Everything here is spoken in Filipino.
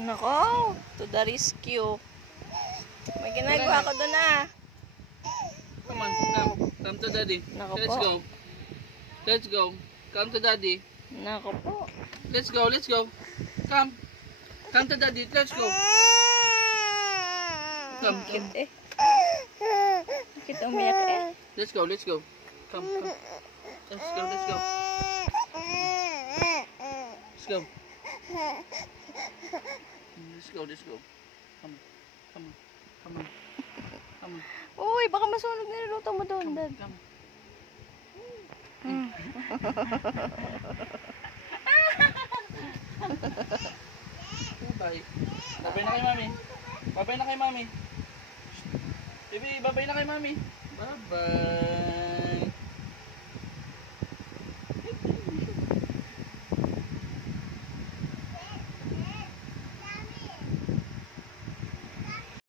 Nako, to the rescue. May ginagawa ko doon ah. Come on, come. Come to daddy. Nako Let's po. go. Let's go. Come to daddy. Nako po. Let's go, let's go. Come. Come to daddy. Let's go. Come, Bakit come. eh? Bakit umiyak eh? Let's go, let's go. Come, come. Let's go, let's go. Let's go. Let's go, let's go. Come on, come on, come on. Come on. Uy, baka masunog niluluto mo doon, Dad. Come. Bye. Babay na kay mami. Babay na kay mami. Baby, babay na kay mami. Bye-bye.